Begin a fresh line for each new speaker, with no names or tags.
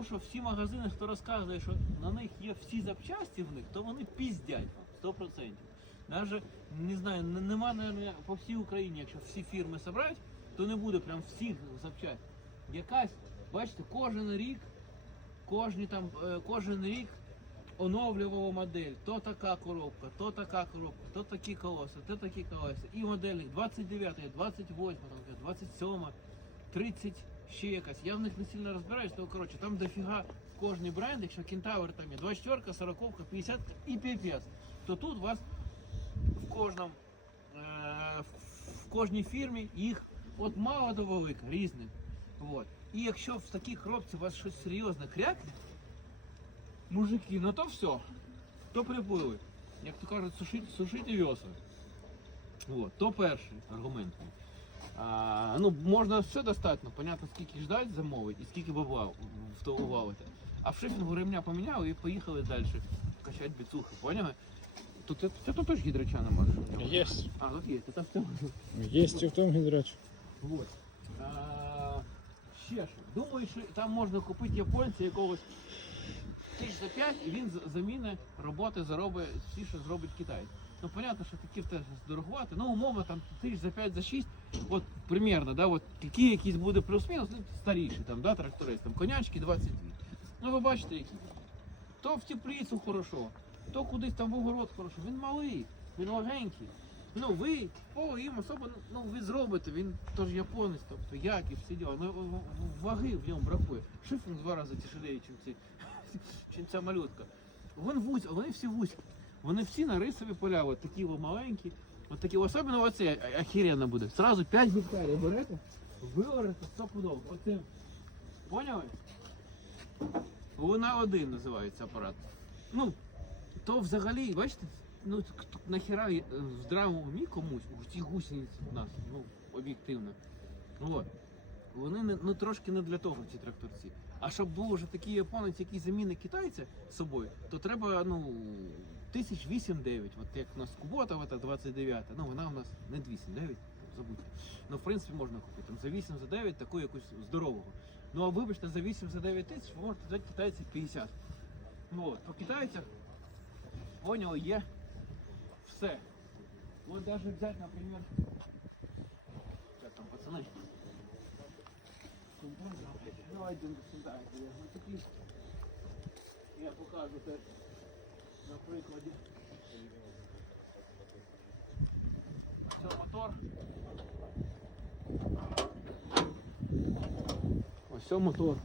Тому що всі магазини, хто розказує, що на них є всі запчасті в них, то вони піздять вам 100%. Навіть, не знаю, нема, наверное, по всій Україні, якщо всі фірми зібрати, то не буде прям всіх запчастин. Якась, бачите, кожен рік, кожні там, е, кожен рік оновлювала модель. То така коробка, то така коробка, то такі колеса, то такі колеса. І моделі 29, 28, 27, 30, ще якась. Я в них не сильно розбираюсь, то коротше, там дофіга кожний бренд, якщо кентавр там є 24, 40, 50 і піпес, то тут у вас в кожному е, в кожній фірмі їх от мало до велика, різних. Вот. І якщо в такій коробці у вас щось серйозне крякне, мужики, ну то все, то приплили. Як то кажуть, сушити, сушити веса. Вот. То перший аргумент. А, ну, можна все достатньо, понятно, скільки ждать замовить і скільки бабла в то увалити. А в шифінгу ремня поміняли і поїхали далі качати біцухи, поняли? Тут це, тут теж гідрочана може.
Є.
А, тут є, це там
Є і в тому гідрач.
Вот. А, ще що. Думаю, що там можна купити японця якогось тисяч за 5 і він заміни роботи заробить всі, що зробить китаєць. Ну, понятно, що такі теж здорогувати. Ну, умовно, там тисяч за 5 за 6, от примерно, да, от які якісь буде плюс-мінус, ну, старіші, там, да, тракторист, там, конячки 22. Ну, ви бачите, які. То в теплицю хорошо, то кудись там в огород хорошо. Він малий, він легенький. Ну, ви по їм особо, ну ви зробите, він теж японець, тобто як і всі діла. Ну, ваги в ньому бракує. Шифінг два рази тяжелее, ніж ці, чим ця малютка. Він вузь, вони всі вузькі. Вони всі на рисові поля, от такі маленькі. От такі, особливо оце охеренно буде. Сразу 5 гектарів берете, виорете 100 пудов. Оце. Поняли? Вона один називається апарат. Ну, то взагалі, бачите, ну нахіра е, в здравому умі комусь, ці гусениці у нас, ну, об'єктивно. Ну, от. Вони не, ну, трошки не для того, ці тракторці. А щоб був вже такий японець, який замінить китайця собою, то треба ну, тисяч 8-9. От як у нас Кубота, ота 29, ну вона у нас не 8-9, забудьте. Ну, в принципі, можна купити. Там, за 8 за 9 таку якусь здорового. Ну а вибачте, за 8 за 9 тисяч ви можете взяти китайців 50. Ну, от, по китайцях, поняли, є все. Вот даже взять, например, сейчас там пацаны. Давайте сюда. Я покажу теж на прикладі. Це мотор. Ось мотор.